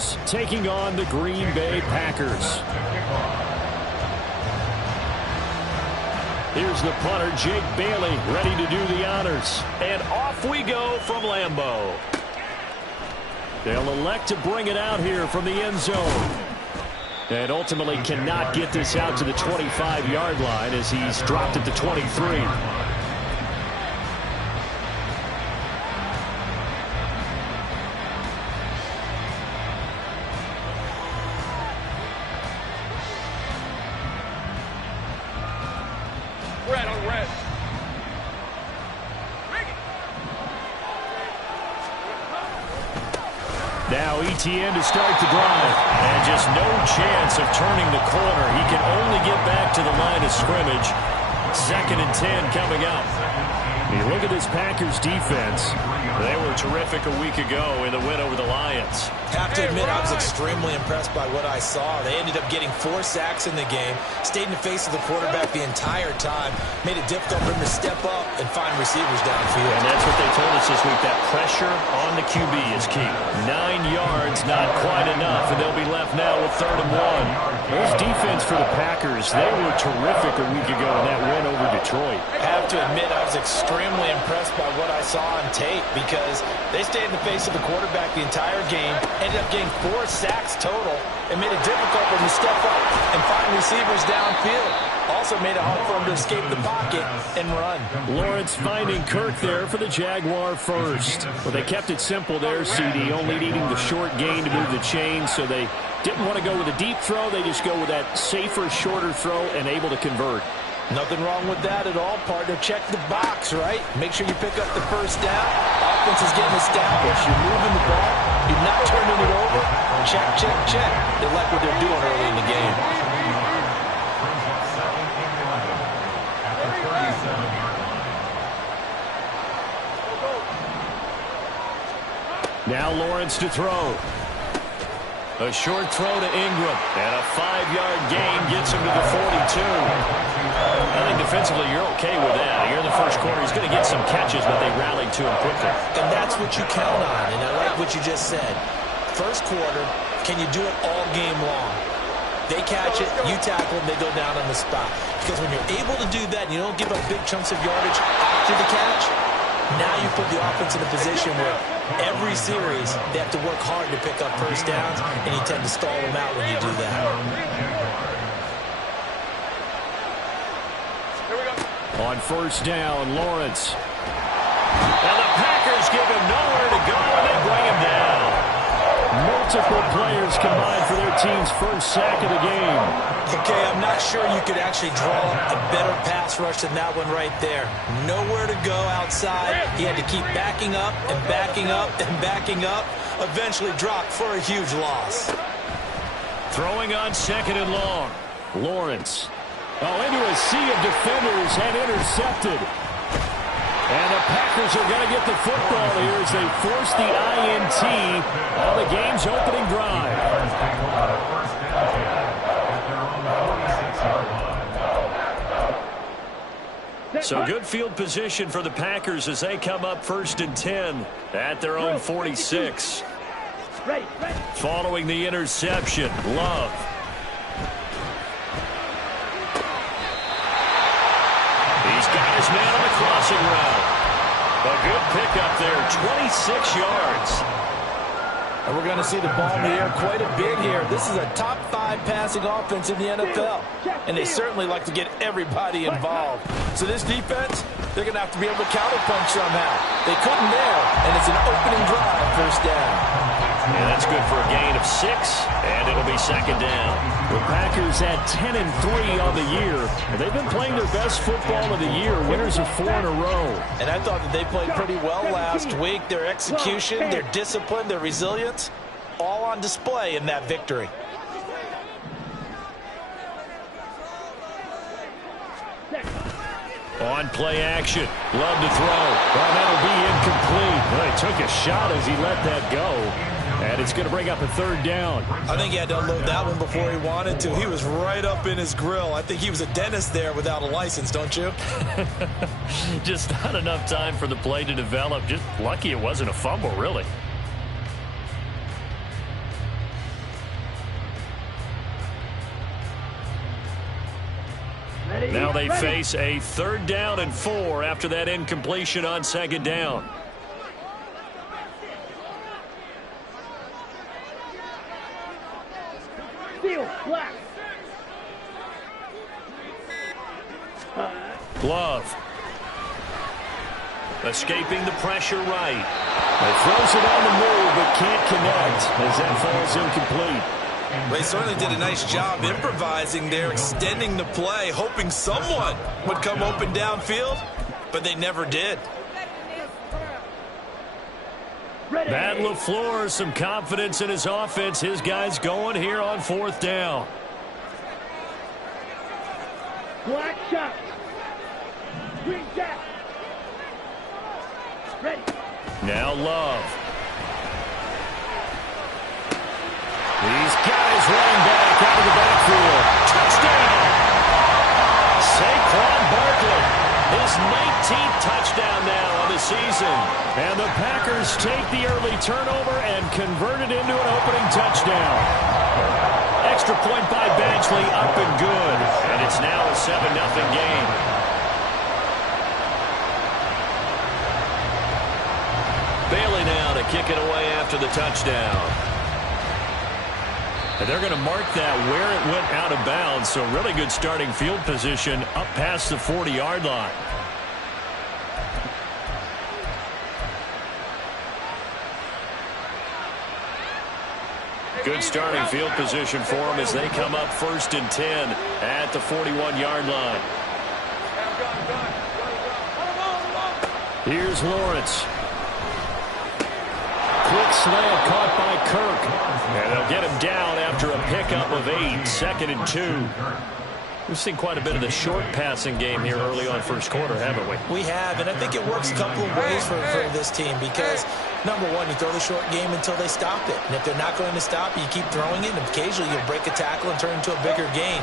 Chargers taking on the Green Bay Packers. Here's the punter, Jake Bailey, ready to do the honors. And off we go from Lambeau. They'll elect to bring it out here from the end zone. And ultimately cannot get this out to the 25-yard line as he's dropped at the 23. Now ETN to start the drive. And just no chance of turning the corner. He can only get back to the line of scrimmage. 2nd and 10 coming up. You look at this Packers defense. They were terrific a week ago in the win over the Lions. Have to admit, I was extremely impressed by what I saw. They ended up getting 4 sacks in the game, stayed in the face of the quarterback the entire time, made it difficult for him to step up and find receivers downfield. And that's what they told us this week, that pressure on the QB is key. 9 yards, not quite enough, and they'll be left now with 3rd and 1. Those defense for the Packers, they were terrific a week ago in that win over Detroit. I have to admit, I was extremely impressed by what I saw on tape because they stayed in the face of the quarterback the entire game, ended up getting 4 sacks total, and made it difficult for him to step up and find receivers downfield. Also made it hard for him to escape the pocket and run. Lawrence finding Kirk there for the Jaguar first. Well, they kept it simple there, CD, only needing the short gain to move the chains, so they didn't want to go with a deep throw. They just go with that safer, shorter throw and able to convert. Nothing wrong with that at all, partner. Check the box, right? Make sure you pick up the first down. Offense is getting established. You're moving the ball. You're not turning it over. Check, check, check. They like what they're doing early in the game. Now Lawrence to throw. A short throw to Ingram. And a 5-yard gain gets him to the 42. I think defensively you're okay with that. Here in the first quarter, he's going to get some catches, but they rallied to him quickly. And that's what you count on, and I like what you just said. First quarter, can you do it all game long? They catch it, you tackle them, they go down on the spot. Because when you're able to do that and you don't give up big chunks of yardage after the catch, now you put the offense in a position where every series they have to work hard to pick up first downs, and you tend to stall them out when you do that. On first down, Lawrence. And the Packers give him nowhere to go, and they bring him down. Multiple players combined for their team's first sack of the game. Okay, I'm not sure you could actually draw a better pass rush than that one right there. Nowhere to go outside. He had to keep backing up and backing up and backing up. Eventually dropped for a huge loss. Throwing on 2nd and long. Lawrence. Oh, into a sea of defenders and intercepted. And the Packers are going to get the football here as they force the INT on the game's opening drive. So good field position for the Packers as they come up 1st and 10 at their own 46. Following the interception, Love. He's got his man on the crossing route. A good pickup there, 26 yards. And we're going to see the ball in the air quite a bit here. This is a top 5 passing offense in the NFL. And they certainly like to get everybody involved. So this defense, they're going to have to be able to counterpunch somehow. They couldn't there, and it's an opening drive, first down. And that's good for a gain of 6, and it'll be 2nd down. The Packers at 10-3 on the year. They've been playing their best football of the year, winners of 4 in a row. And I thought that they played pretty well last week. Their execution, their discipline, their resilience, all on display in that victory. On play action. Love to throw. Well, that'll be incomplete. Well, he took a shot as he let that go. And it's going to bring up a 3rd down. I think he had to unload that one before he wanted to. He was right up in his grill. I think he was a dentist there without a license, don't you? Just not enough time for the play to develop. Just lucky it wasn't a fumble, really. Now they face a 3rd down and 4 after that incompletion on 2nd down. Glove. Escaping the pressure right. It throws it on the move, but can't connect as that falls incomplete. They certainly did a nice job improvising there, extending the play, hoping someone would come open downfield, but they never did. Matt LaFleur, some confidence in his offense. His guys going here on 4th down. Black shot. Green jack. Ready. Now Love. These guys running back out of the backfield. Touchdown! Saquon Barkley. His 19th touchdown now on the season. And the Packers take the early turnover and convert it into an opening touchdown. Extra point by Badgley, up and good. And it's now a 7-0 game. Bailey now to kick it away after the touchdown. And they're going to mark that where it went out of bounds. So really good starting field position up past the 40-yard line. Good starting field position for them as they come up 1st and 10 at the 41-yard line. Here's Lawrence. Quick slant caught by Kirk. And they'll get him down after a pickup of 8. 2nd and 2. We've seen quite a bit of the short passing game here early on 1st quarter, haven't we? We have, and I think it works a couple of ways for this team because, number one, you throw the short game until they stop it. And if they're not going to stop it, you keep throwing it, and occasionally you'll break a tackle and turn it into a bigger gain.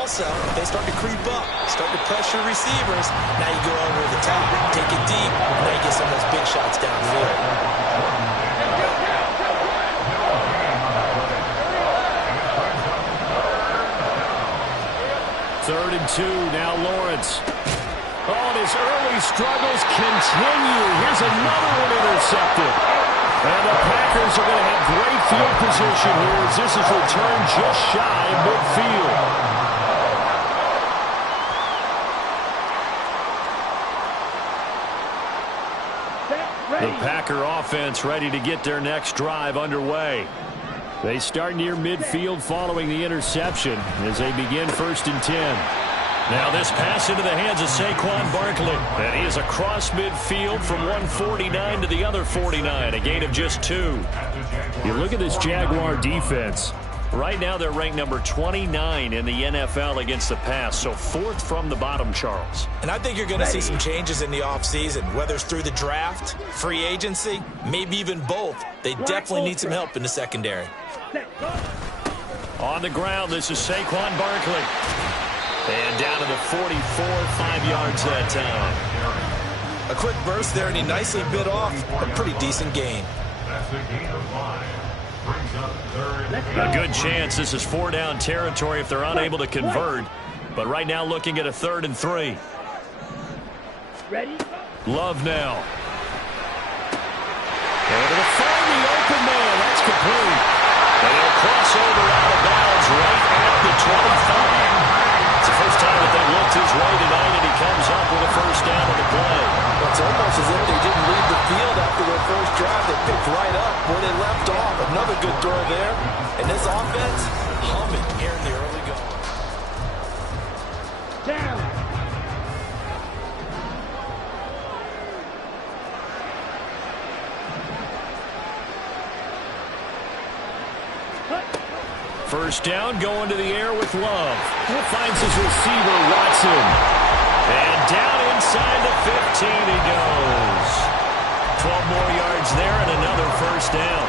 Also, if they start to creep up, start to pressure receivers, now you go over the top, take it deep, and now you get some of those big shots downfield. 3rd and 2, now Lawrence. Oh, and his early struggles continue. Here's another one intercepted. And the Packers are going to have great field position here as this is returned just shy of midfield. The Packer offense ready to get their next drive underway. They start near midfield following the interception as they begin 1st and 10. Now this pass into the hands of Saquon Barkley. And he is across midfield from one 49 to the other 49. A gain of just 2. You look at this Jaguar defense. Right now they're ranked number 29 in the NFL against the pass. So 4th from the bottom, Charles. And I think you're going to see some changes in the offseason, whether it's through the draft, free agency, maybe even both. They definitely need some help in the secondary. On the ground, this is Saquon Barkley. And down to the 44, 5 yards that time. A quick burst there, and he nicely bit off a pretty decent gain. A good chance this is 4-down territory if they're unable to convert. But right now looking at a 3rd and 3. Ready? Love now. And to find the open man. That's complete. And he'll cross over out of bounds right at the 25. It's the first time that they've looked his way tonight, and he comes up with a 1st down on the play. Well, it's almost as if they didn't leave the field after their first drive. They picked right up where they left off. Another good throw there. And this offense humming here in the early going. Down. First down, going to the air with Love. He finds his receiver, Watson. And down inside the 15 he goes. 12 more yards there and another 1st down.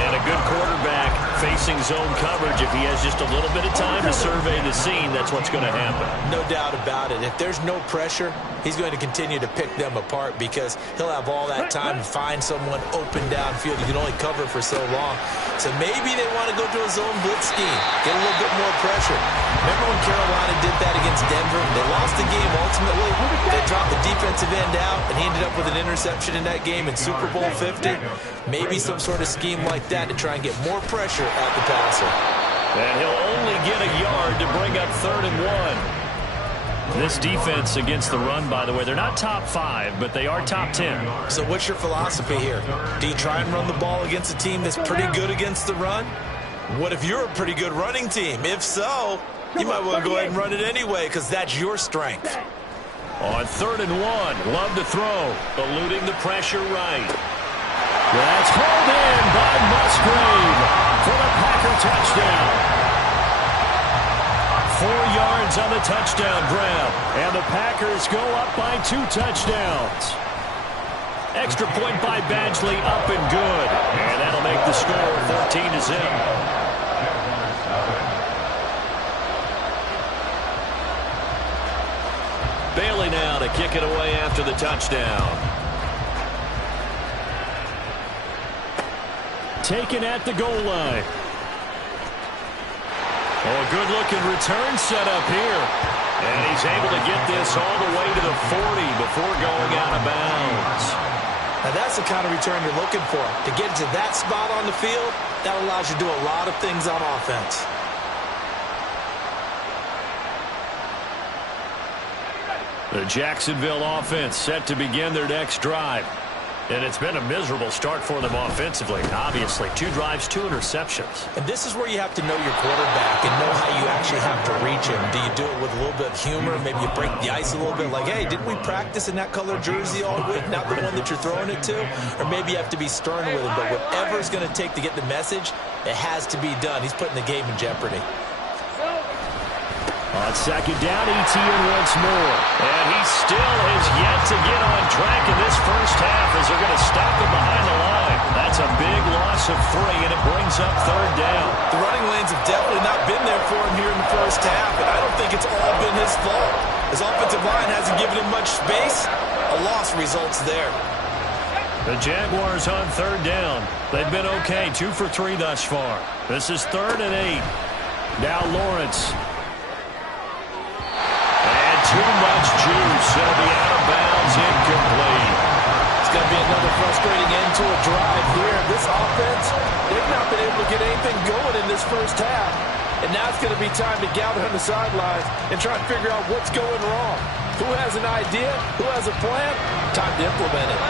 And a good quarterback facing zone coverage. If he has just a little bit of time to survey the scene, that's what's going to happen. No doubt about it. If there's no pressure, he's going to continue to pick them apart because he'll have all that time to find someone open downfield. You can only cover for so long. So maybe they want to go to a zone blitz scheme, get a little bit more pressure. Remember when Carolina did that against Denver? They lost the game ultimately. They dropped the defensive end out, and he ended up with an interception in that game in Super Bowl 50. Maybe some sort of scheme like that to try and get more pressure at the passer. And he'll only get a yard to bring up 3rd and 1. This defense against the run, by the way, they're not top 5, but they are top 10. So what's your philosophy here? Do you try and run the ball against a team that's pretty good against the run? What if you're a pretty good running team? If so, you might want to go ahead and run it anyway because that's your strength. On 3rd and 1, Love to throw, eluding the pressure right. That's hauled in by Musgrave for the Packer touchdown. 4 yards on the touchdown grab, and the Packers go up by 2 touchdowns. Extra point by Badgley, up and good, and that'll make the score 14-0. Bailey now to kick it away after the touchdown. Taken at the goal line. Oh, a good-looking return set up here. And he's able to get this all the way to the 40 before going out of bounds. Now that's the kind of return you're looking for. To get to that spot on the field, that allows you to do a lot of things on offense. The Jacksonville offense set to begin their next drive. And it's been a miserable start for them offensively. Obviously, 2 drives, 2 interceptions. And this is where you have to know your quarterback and know how you actually have to reach him. Do you do it with a little bit of humor? Maybe you break the ice a little bit like, hey, didn't we practice in that color jersey all week? Not the one that you're throwing it to? Or maybe you have to be stern with him. But whatever it's going to take to get the message, it has to be done. He's putting the game in jeopardy. On 2nd down, ETN once more. And he still has yet to get on track in this first half as they're going to stop him behind the line. That's a big loss of 3, and it brings up 3rd down. The running lanes have definitely not been there for him here in the first half, and I don't think it's all been his fault. His offensive line hasn't given him much space. A loss results there. The Jaguars on 3rd down. They've been okay, 2 for 3 thus far. This is 3rd and 8. Now Lawrence. Too much juice. It'll be out of bounds, incomplete. It's going to be another frustrating end to a drive here. This offense, they've not been able to get anything going in this first half. And now it's going to be time to gather on the sidelines and try and figure out what's going wrong. Who has an idea? Who has a plan? Time to implement it.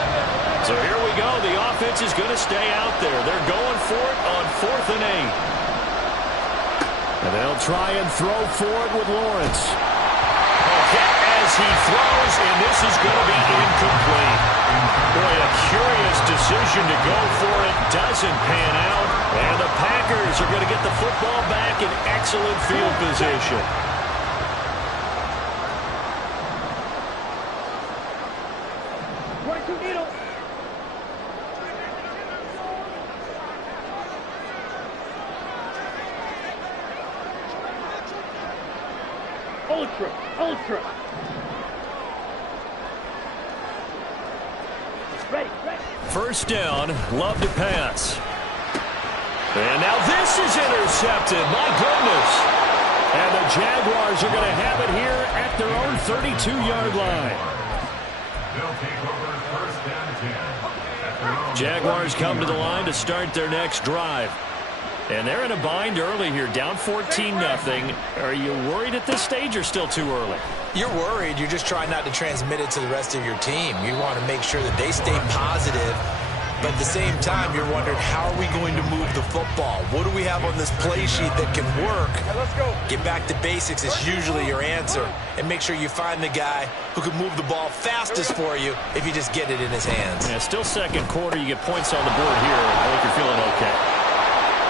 So here we go. The offense is going to stay out there. They're going for it on 4th and 8. And they'll try and throw for it with Lawrence. As he throws, and this is going to be incomplete. Boy, a curious decision to go for it. Doesn't pan out. And the Packers are going to get the football back in excellent field position. Ultra. Ready. 1st down, Love to pass. And now this is intercepted. My goodness. And the Jaguars are going to have it here at their own 32-yard line. Jaguars come to the line to start their next drive. And they're in a bind early here, down 14-0. Are you worried at this stage or still too early? You're worried. You're just trying not to transmit it to the rest of your team. You want to make sure that they stay positive. But at the same time, you're wondering, how are we going to move the football? What do we have on this play sheet that can work? Let's go. Get back to basics is usually your answer. And make sure you find the guy who can move the ball fastest for you if you just get it in his hands. Yeah, still 2nd quarter. You get points on the board here. I think you're feeling okay.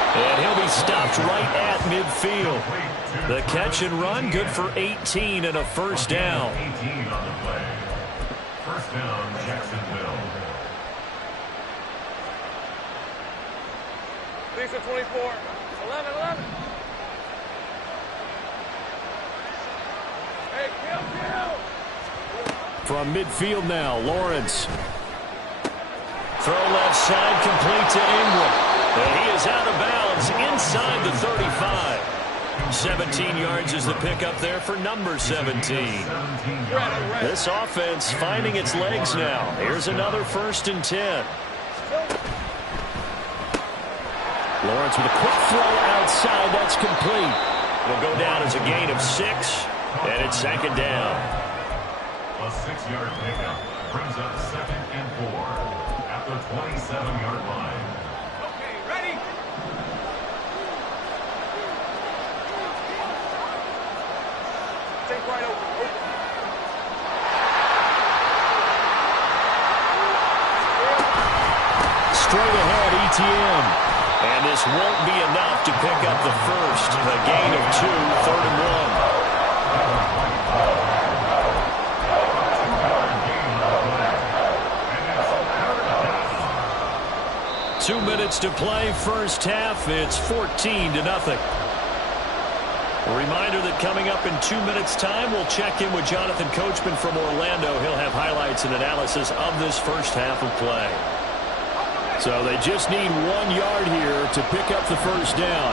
And he'll be stopped right at midfield. The catch and run, good for 18 and a 1st down. 18 on the play. 1st down, Jacksonville. Lisa 24. From midfield now, Lawrence. Throw left side, complete to Ingram. And he is out of bounds inside the 35. 17 yards is the pickup there for number 17. This offense finding its legs now. Here's another 1st and 10. Lawrence with a quick throw outside. That's complete. It'll go down as a gain of 6, and it's 2nd down. A 6-yard pickup brings up 2nd and 4 at the 27-yard line. Okay, ready? Take right over. Straight ahead, ETN. And this won't be enough to pick up the first. A gain of 2, 3rd and 1. 2 minutes to play, first half. It's 14-0. A reminder that coming up in 2 minutes' time, we'll check in with Jonathan Coachman from Orlando. He'll have highlights and analysis of this first half of play. So they just need 1 yard here to pick up the first down.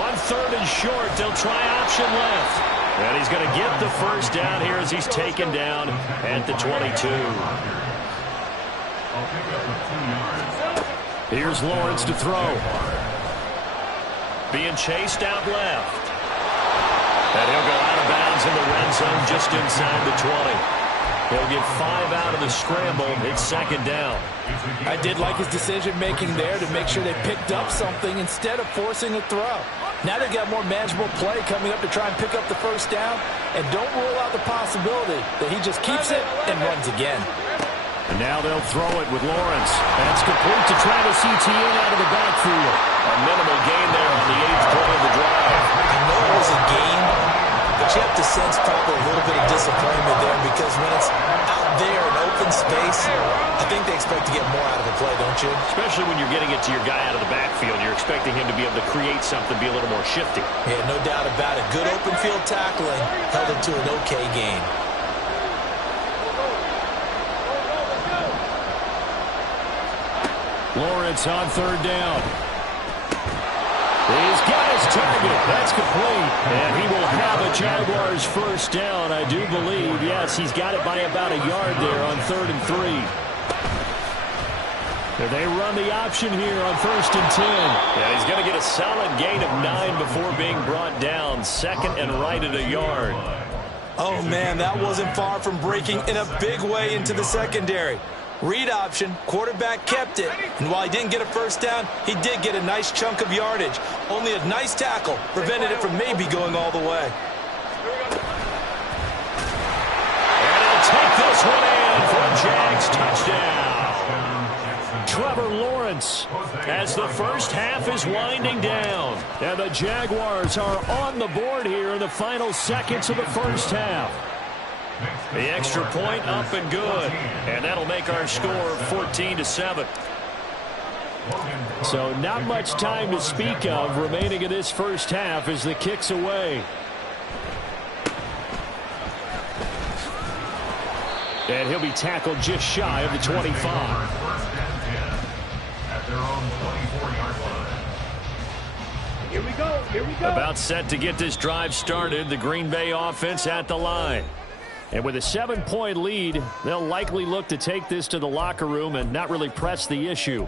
On 3rd and short, they'll try option left. And he's going to get the first down here as he's taken down at the 22. Here's Lawrence to throw. Being chased out left. And he'll go out of bounds in the red zone just inside the 20. He'll get 5 out of the scramble. It's 2nd down. I did like his decision-making there to make sure they picked up something instead of forcing a throw. Now they've got more manageable play coming up to try and pick up the first down. And don't rule out the possibility that he just keeps it and runs again. And now they'll throw it with Lawrence. That's complete to Travis Etienne out of the backfield. A minimal gain there on the 8th play of the drive. I know it was a gain, but you have to sense probably a little bit of disappointment there because when it's out there in open space, I think they expect to get more out of the play, don't you? Especially when you're getting it to your guy out of the backfield. You're expecting him to be able to create something, be a little more shifty. Yeah, no doubt about it. Good open field tackling held it to an okay gain. Lawrence on 3rd down. He's got his target. That's complete. And he will have a Jaguars first down, I do believe. Yes, he's got it by about a yard there on 3rd and 3. They run the option here on 1st and 10. Yeah, he's going to get a solid gain of 9 before being brought down. 2nd and right at a yard. Oh, man, that wasn't far from breaking in a big way into the secondary. Read option, quarterback kept it, and while he didn't get a first down, he did get a nice chunk of yardage. Only a nice tackle prevented it from maybe going all the way. And he'll take this one in for a Jags touchdown. Trevor Lawrence as the first half is winding down. And the Jaguars are on the board here in the final seconds of the first half. The extra point up and good. And that'll make our score 14-7. So not much time to speak of remaining in this first half as the kick's away. And he'll be tackled just shy of the 25. Here we go. Here we go. About set to get this drive started. The Green Bay offense at the line. And with a 7-point lead, they'll likely look to take this to the locker room and not really press the issue.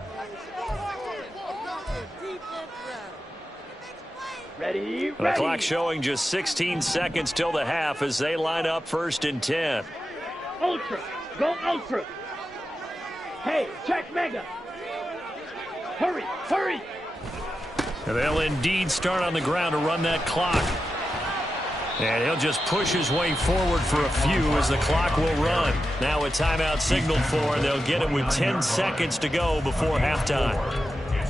Ready, The ready. clock showing just 16 seconds till the half as they line up 1st and 10. Ultra. Go ultra. Hey, check mega. Hurry, hurry. And they'll indeed start on the ground to run that clock. And he'll just push his way forward for a few as the clock will run. Now a timeout signaled for, and they'll get it with 10 seconds to go before halftime.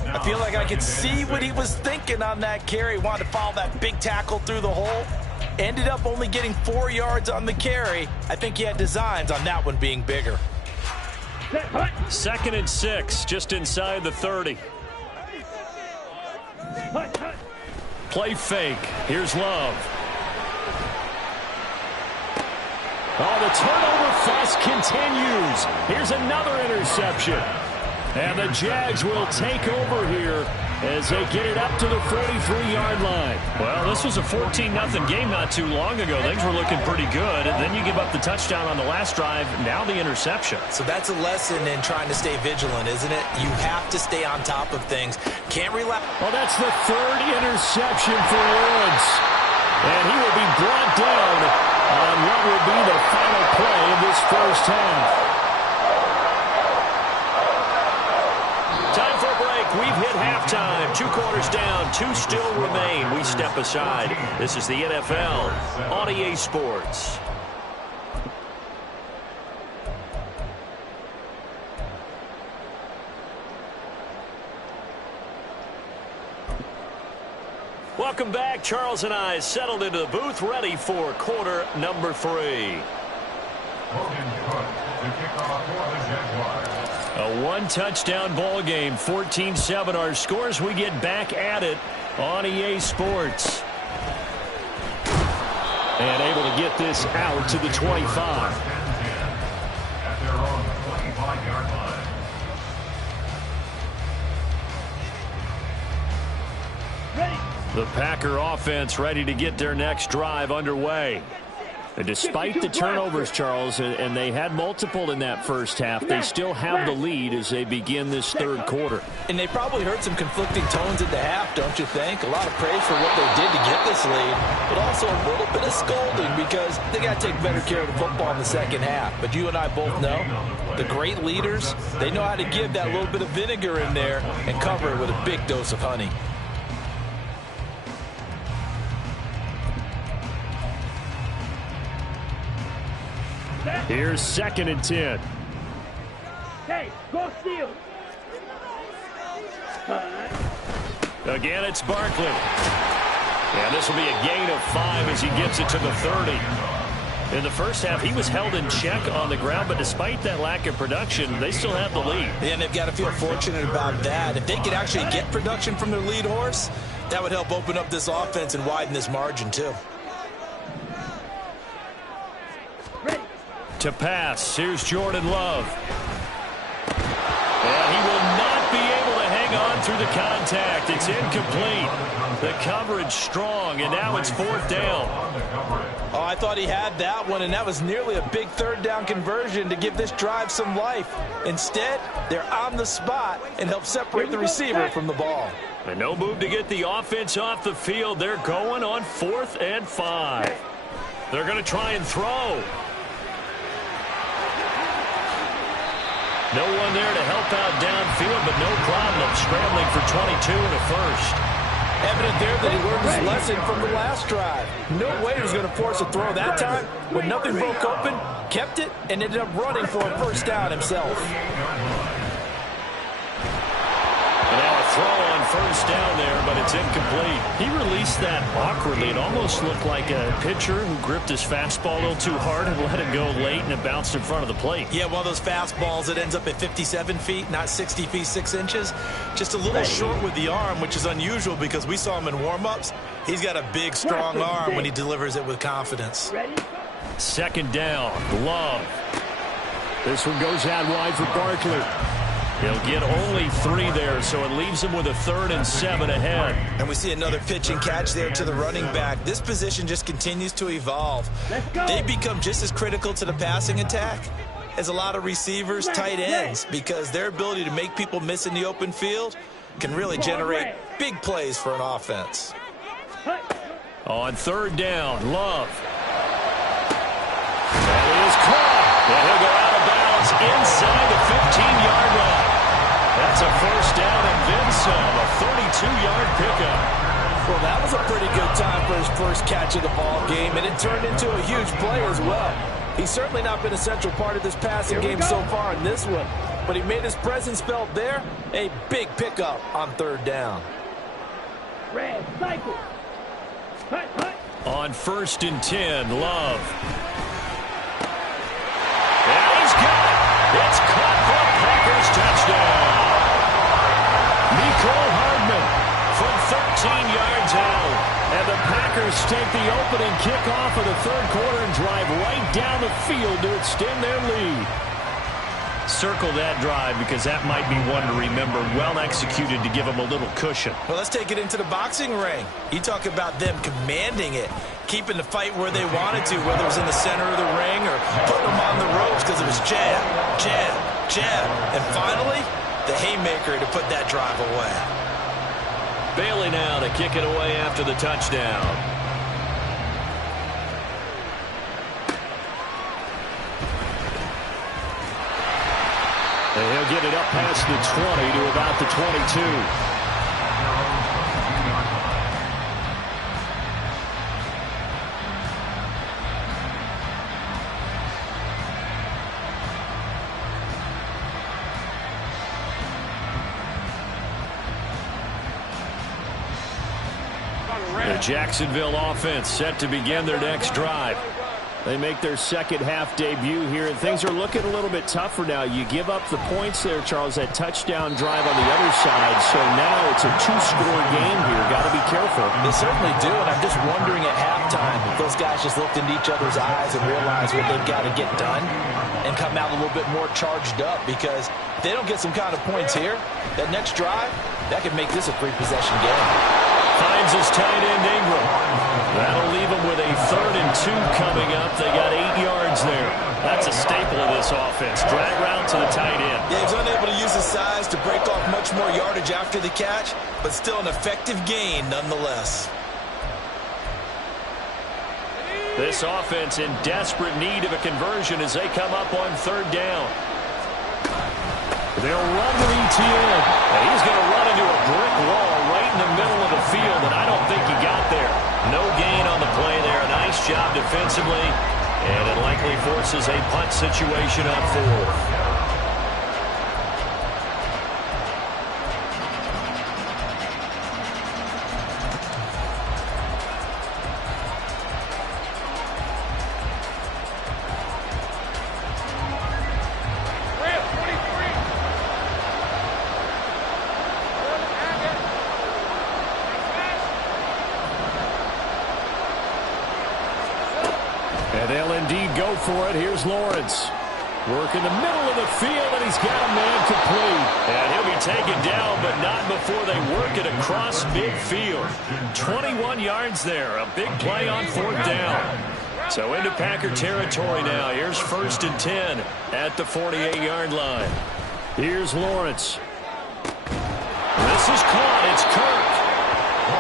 I feel like I could see what he was thinking on that carry. Wanted to follow that big tackle through the hole. Ended up only getting 4 yards on the carry. I think he had designs on that one being bigger. 2nd and 6, just inside the 30. Play fake. Here's Love. Oh, the turnover fest continues. Here's another interception. And the Jags will take over here as they get it up to the 43-yard line. Well, this was a 14-0 game not too long ago. Things were looking pretty good. And then you give up the touchdown on the last drive. Now the interception. So that's a lesson in trying to stay vigilant, isn't it? You have to stay on top of things. Can't relax. Well, that's the third interception for Woods. And he will be brought down on what will be the final play of this first half. Time for a break. We've hit halftime. 2 quarters down. 2 still remain. We step aside. This is the NFL on EA Sports. Welcome back. Charles and I settled into the booth, ready for quarter number 3. A 1-touchdown ball game, 14-7 our scores. We get back at it on EA Sports. And able to get this out to the 25. At their own 25-yard line. Ready. The Packer offense ready to get their next drive underway. And despite the turnovers, Charles, and they had multiple in that first half, they still have the lead as they begin this third quarter. And they probably heard some conflicting tones at the half, don't you think? A lot of praise for what they did to get this lead, but also a little bit of scolding because they got to take better care of the football in the second half. But you and I both know the great leaders, they know how to give that little bit of vinegar in there and cover it with a big dose of honey. Here's 2nd and 10. Hey, go steal. Again, it's Barkley. And this will be a gain of 5 as he gets it to the 30. In the first half, he was held in check on the ground, but despite that lack of production, they still have the lead. And they've got to feel fortunate about that. If they could actually get production from their lead horse, that would help open up this offense and widen this margin, too. To pass, here's Jordan Love. And he will not be able to hang on through the contact. It's incomplete. The coverage strong, and now it's 4th down. Oh, I thought he had that one, and that was nearly a big 3rd down conversion to give this drive some life. Instead, they're on the spot and help separate the receiver from the ball. And no move to get the offense off the field. They're going on 4th and 5. They're going to try and throw. No one there to help out downfield, but no problem scrambling for 22 and a first. Evident there that he learned his lesson from the last drive. No way he was going to force a throw that time. When nothing broke open, kept it, and ended up running for a first down himself. And now a throw on first down there, but it's incomplete. He released that awkwardly. It almost looked like a pitcher who gripped his fastball a little too hard and let it go late, and it bounced in front of the plate. Yeah, one of those fastballs that ends up at 57 feet, not 60 feet, 6 inches. Just a little short with the arm, which is unusual because we saw him in warm-ups. He's got a big, strong arm when he delivers it with confidence. 2nd down, Love. This one goes out wide for Barkley. He'll get only 3 there, so it leaves him with a 3rd and 7 ahead. And we see another pitch and catch there to the running back. This position just continues to evolve. They become just as critical to the passing attack as a lot of receivers, tight ends, because their ability to make people miss in the open field can really generate big plays for an offense. On 3rd down, Love. And he is caught. And he'll go out of bounds inside the 15-yard line. That's a first down and then some, a 32-yard pickup. Well, that was a pretty good time for his first catch of the ball game, and it turned into a huge play as well. He's certainly not been a central part of this passing game so far in this one, but he made his presence felt there. A big pickup on 3rd down. Red, cycle. Hut, hut. On 1st and 10, Love. And he's got it. It's caught for a Packers touchdown. Mecole Hardman from 13 yards out. And the Packers take the opening kickoff of the third quarter and drive right down the field to extend their lead. Circle that drive because that might be one to remember. Well executed to give them a little cushion. Well, let's take it into the boxing ring. You talk about them commanding it, keeping the fight where they wanted to, whether it was in the center of the ring or putting them on the ropes because it was jab, jab, jab. And finally, the haymaker to put that drive away. Bailey now to kick it away after the touchdown. And he'll get it up past the 20 to about the 22. The Jacksonville offense set to begin their next drive. They make their second half debut here, and things are looking a little bit tougher now. You give up the points there, Charles, that touchdown drive on the other side. So now it's a two-score game here. Got to be careful. They certainly do, and I'm just wondering at halftime if those guys just looked into each other's eyes and realized what they've got to get done and come out a little bit more charged up, because if they don't get some kind of points here, that next drive, that could make this a three-possession game. Finds his tight end Ingram. That'll leave him with a 3rd and 2 coming up. They got 8 yards there. That's a staple of this offense. Drag route to the tight end. Yeah, he's unable to use his size to break off much more yardage after the catch, but still an effective gain nonetheless. This offense in desperate need of a conversion as they come up on 3rd down. They'll run to ETN. He's going to run into a brick wall right in the middle of the field, and I don't think he got there. No gain on the play there. Nice job defensively, and it likely forces a punt situation on 4th. And they'll indeed go for it. Here's Lawrence. Work in the middle of the field, and he's got a man complete. And he'll be taken down, but not before they work it across midfield. 21 yards there. A big play on 4th down. So into Packer territory now. Here's 1st and 10 at the 48-yard line. Here's Lawrence. This is caught. It's Kirk.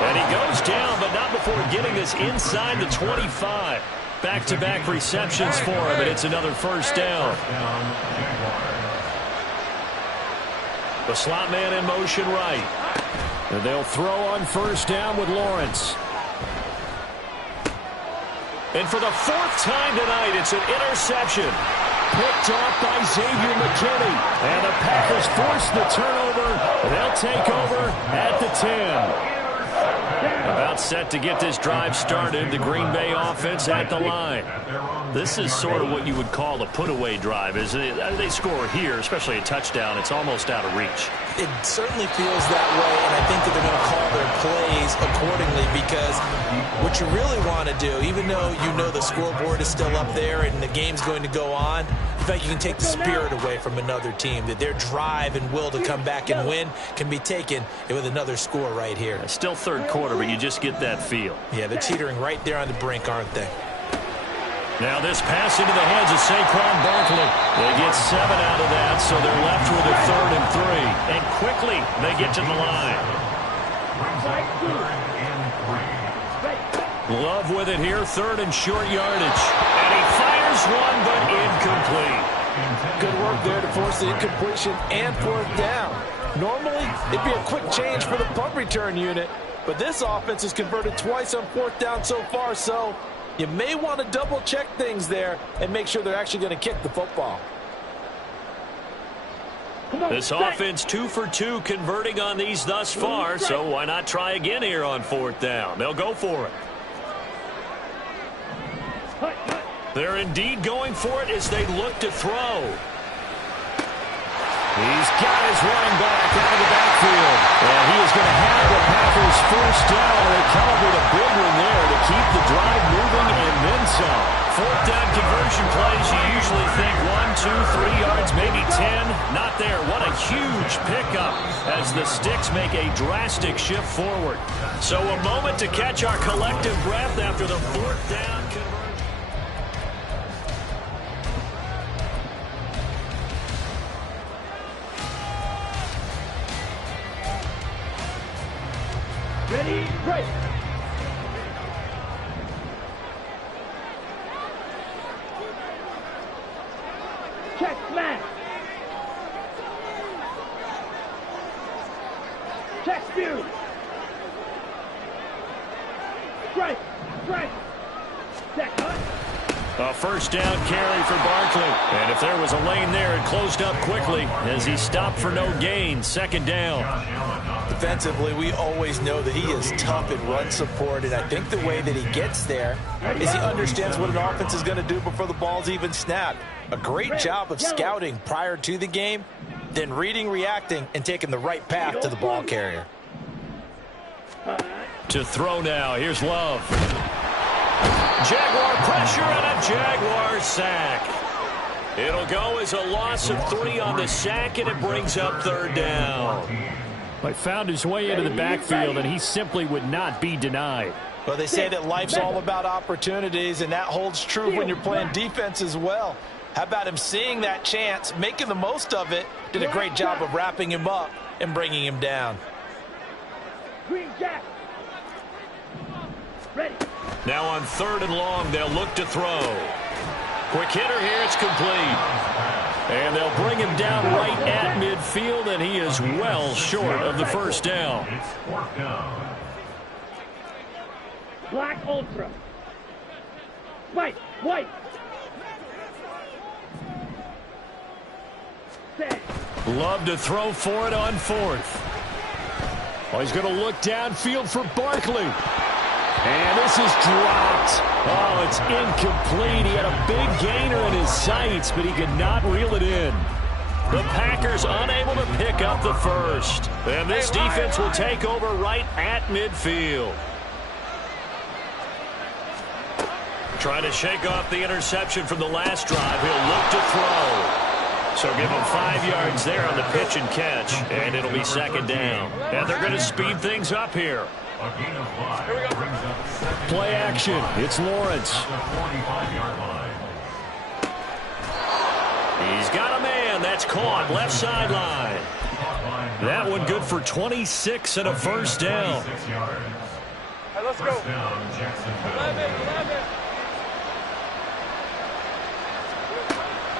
And he goes down, but not before getting this inside the 25. Back-to-back receptions for him, and it's another 1st down. The slot man in motion right. And they'll throw on 1st down with Lawrence. And for the 4th time tonight, it's an interception. Picked off by Xavier McKinney. And the Packers force the turnover. They'll take over at the 10. About set to get this drive started. The Green Bay offense at the line. This is sort of what you would call a put-away drive, isn't it? They score here, especially a touchdown. It's almost out of reach. It certainly feels that way, and I think that they're going to call their plays accordingly, because what you really want to do, even though you know the scoreboard is still up there and the game's going to go on, in fact, you can take the spirit away from another team, that their drive and will to come back and win can be taken with another score right here. It's still 3rd quarter, but you just get that feel. Yeah, they're teetering right there on the brink, aren't they? Now this pass into the hands of Saquon Barkley. They get 7 out of that, so they're left with a 3rd and 3. And quickly they get to the line. Love with it here, 3rd and short yardage. And he fires one, but incomplete. Good work there to force the incompletion and 4th down. Normally, it'd be a quick change for the punt return unit, but this offense has converted twice on 4th down so far, so you may want to double-check things there and make sure they're actually going to kick the football. This offense 2 for 2 converting on these thus far, so why not try again here on 4th down? They'll go for it. They're indeed going for it as they look to throw. He's got his running back out of the backfield. And he is going to have the Packers 1st down. They celebrate a big one there to keep the drive moving and then some. Fourth down conversion plays, you usually think 1, 2, 3 yards, maybe 10. Not there. What a huge pickup as the Sticks make a drastic shift forward. So a moment to catch our collective breath after the fourth down conversion. Ready, break. Check, smash. Check, spew. Strike, strike. Check, hut. A first down carry for Barkley. And if there was a lane there, it closed up quickly as he stopped for no gain. Second down. Defensively, we always know that he is tough in run support, and I think the way that he gets there is he understands what an offense is going to do before the ball's even snapped. A great job of scouting prior to the game, then reading, reacting, and taking the right path to the ball carrier. To throw now. Here's Love. Jaguar pressure and a Jaguar sack. It'll go as a loss of 3 on the sack, and it brings up third down. He found his way into the backfield, and he simply would not be denied. Well, they say that life's all about opportunities, and that holds true when you're playing defense as well. How about him seeing that chance, making the most of it, did a great job of wrapping him up and bringing him down. Green Jack. Ready. Now on third and long, they'll look to throw. Quick hitter here, it's complete. And they'll bring him down right at midfield, and he is well short of the first down. Black Ultra. White, white. Set. Love to throw for it on fourth. Oh, he's going to look downfield for Barkley. And this is dropped. Oh, it's incomplete. He had a big gainer in his sights, but he could not reel it in. The Packers unable to pick up the first. And this defense will take over right at midfield. Trying to shake off the interception from the last drive. He'll look to throw. So give him 5 yards there on the pitch and catch, and it'll be second down. And they're going to speed things up here. Play action. It's Lawrence. He's got a man. That's caught. Left sideline. That one good for 26 and a first down. Right, let's go.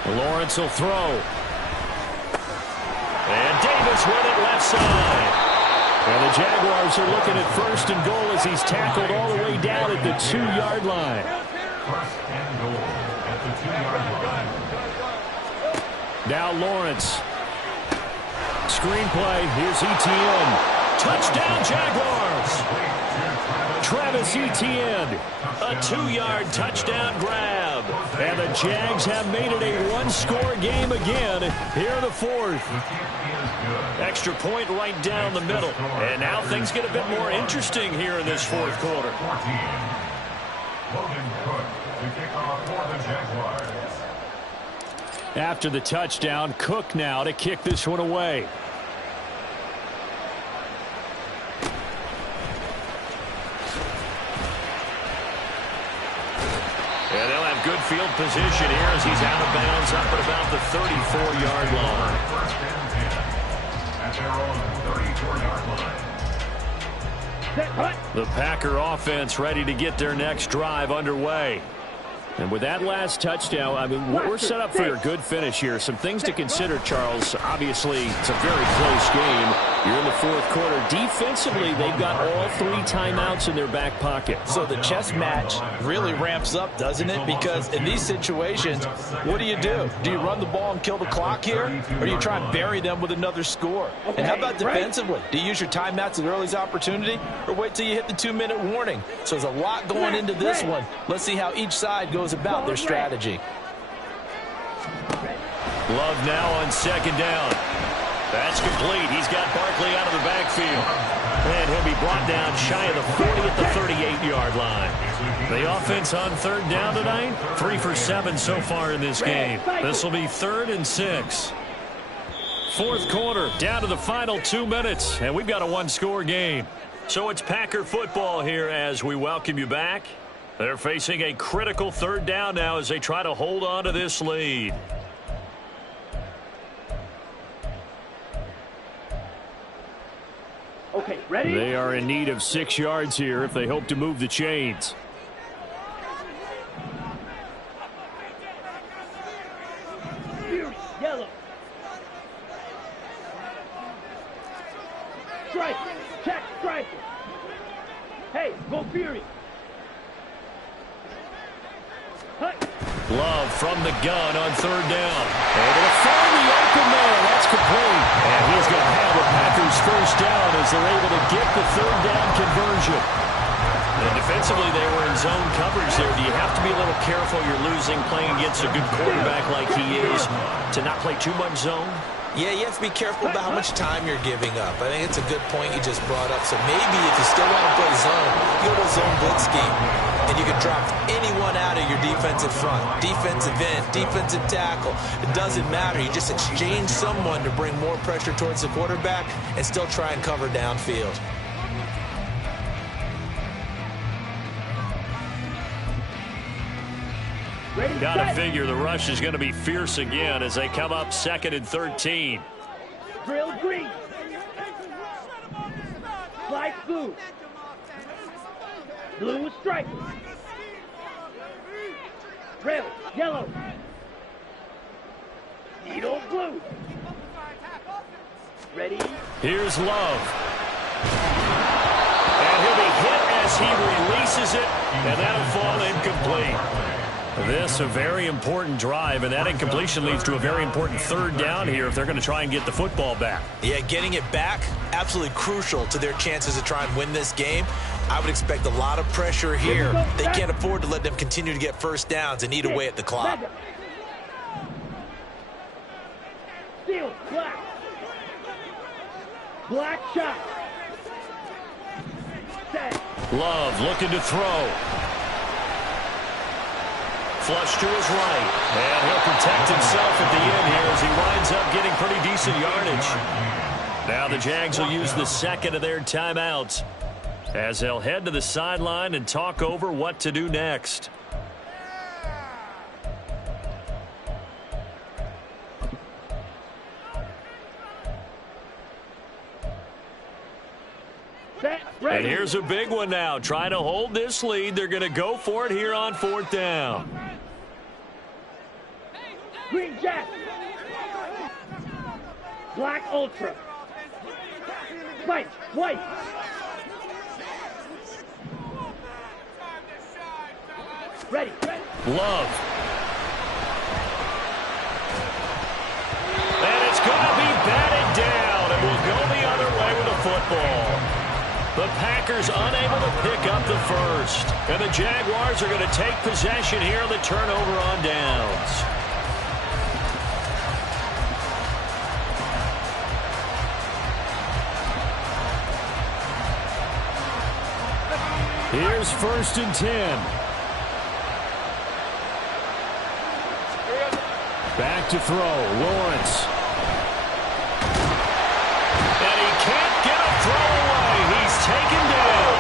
11. Lawrence will throw. And Davis with it left side. And the Jaguars are looking at first and goal as he's tackled all the way down at the 2-yard line. First and goal at the 2-yard line. Now Lawrence. Screenplay. Here's Etienne. Touchdown Jaguars. Travis Etienne. A 2-yard touchdown grab. And the Jags have made it a one-score game again here in the fourth. Extra point right down the middle. And now things get a bit more interesting here in this fourth quarter. After the touchdown, Cook now to kick this one away. And they'll have good field position here as he's out of bounds up at about the 34-yard line. At their own 34-yard line. The Packer offense ready to get their next drive underway. And with that last touchdown, I mean, we're set up for a good finish here. Some things to consider, Charles. Obviously, it's a very close game. You're in the fourth quarter. Defensively, they've got all 3 timeouts in their back pocket. So the chess match really ramps up, doesn't it? Because in these situations, what do? Do you run the ball and kill the clock here? Or do you try and bury them with another score? And how about defensively? Do you use your timeouts at earliest opportunity? Or wait till you hit the 2-minute warning? So there's a lot going into this one. Let's see how each side goes about their strategy. Love now on second down. That's complete. He's got Barkley out of the backfield. And he'll be brought down shy of the 40 at the 38-yard line. The offense on third down tonight, 3 for 7 so far in this game. This will be 3rd and 6. Fourth quarter, down to the final 2 minutes, and we've got a one-score game. So it's Packer football here as we welcome you back. They're facing a critical third down now as they try to hold on to this lead. Okay, ready? They are in need of 6 yards here if they hope to move the chains. Yellow. Strike. Check strike. Hey, go Fury. Hut. Love from the gun on third down. Able to find the open man. That's complete. And he's going to have the Packers first down as they're able to get the third down conversion. And defensively, they were in zone coverage there. Do you have to be a little careful you're losing playing against a good quarterback like he is to not play too much zone? Yeah, you have to be careful about how much time you're giving up. I think it's a good point you just brought up. So maybe if you still want to play zone, you go to a zone blitz scheme, and you can drop anyone out of your defensive front, defensive end, defensive tackle. It doesn't matter. You just exchange someone to bring more pressure towards the quarterback and still try and cover downfield. Got to figure the rush is going to be fierce again as they come up 2nd and 13. Drill green. Slide blue. Blue strike. Drill yellow. Needle blue. Ready? Here's Love. And he'll be hit as he releases it, and that'll fall incomplete. This a very important drive, and that incompletion leads to a very important third down here if they're going to try and get the football back. Yeah, getting it back, absolutely crucial to their chances to try and win this game. I would expect a lot of pressure here. They can't afford to let them continue to get first downs and eat away at the clock. Steel, black. Black shot. Set. Love looking to throw. Flush to his right, and he'll protect himself at the end here as he winds up getting pretty decent yardage. Now the Jags will use the second of their timeouts as they'll head to the sideline and talk over what to do next. And here's a big one now. Trying to hold this lead. They're going to go for it here on 4th down. Green Jack. Black Ultra. White. White. Ready. Love. And it's going to be batted down. And we'll go the other way with the football. The Packers unable to pick up the first. And the Jaguars are going to take possession here on the turnover on downs. Here's 1st and 10. Back to throw. Lawrence. And he can't get a throw away. He's taken down.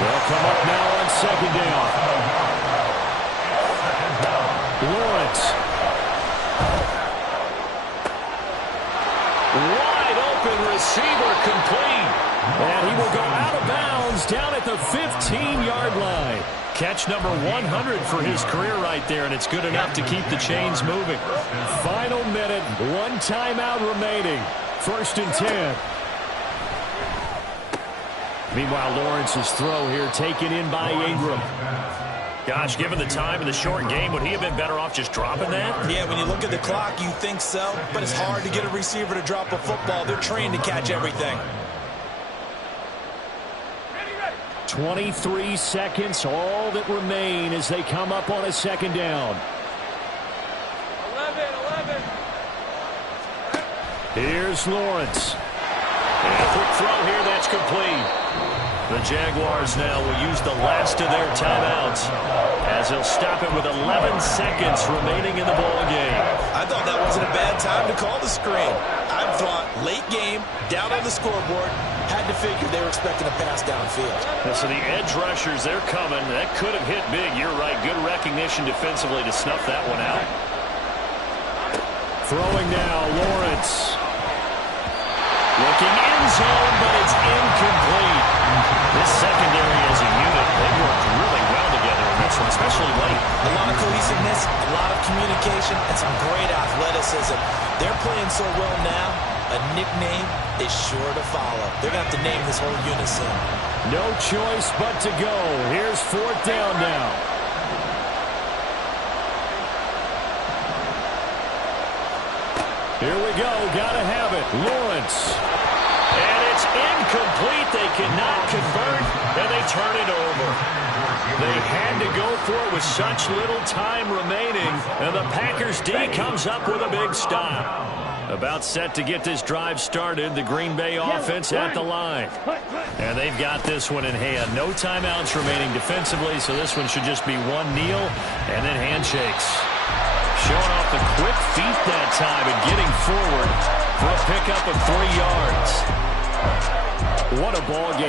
They'll come up now on 2nd down. Lawrence. Wide open receiver complete. And he will go out of bounds down at the 15-yard line. Catch number 100 for his career right there, and it's good enough to keep the chains moving. Final minute, 1 timeout remaining. 1st and 10. Meanwhile, Lawrence's throw here taken in by Ingram. Gosh, given the time of the short game, would he have been better off just dropping that? Yeah, when you look at the clock, you think so, but it's hard to get a receiver to drop a football. They're trained to catch everything. 23 seconds, all that remain as they come up on a 2nd down. 11. Here's Lawrence. And a quick throw here that's complete. The Jaguars now will use the last of their timeouts as they'll stop it with 11 seconds remaining in the ball game. I thought that wasn't a bad time to call the screen. I thought late game, down on the scoreboard, had to figure they were expecting a pass downfield. So the edge rushers, they're coming. That could have hit big. You're right. Good recognition defensively to snuff that one out. Throwing now, Lawrence. Looking in zone, but it's incomplete. This secondary as a unit, they worked really well together in this one, especially late. A lot of cohesiveness, a lot of communication, and some great athleticism. They're playing so well now, a nickname is sure to follow. They're going to have to name this whole unit soon. No choice but to go. Here's fourth down now. Here we go. Gotta have it. Lawrence. And it's incomplete. They cannot convert, and they turn it over. They had to go for it with such little time remaining, and the Packers D comes up with a big stop. About set to get this drive started, the Green Bay offense at the line. And they've got this one in hand. No timeouts remaining defensively, so this one should just be one kneel and then handshakes. Showing off the quick feet that time and getting forward for a pickup of 3 yards. What a ball game.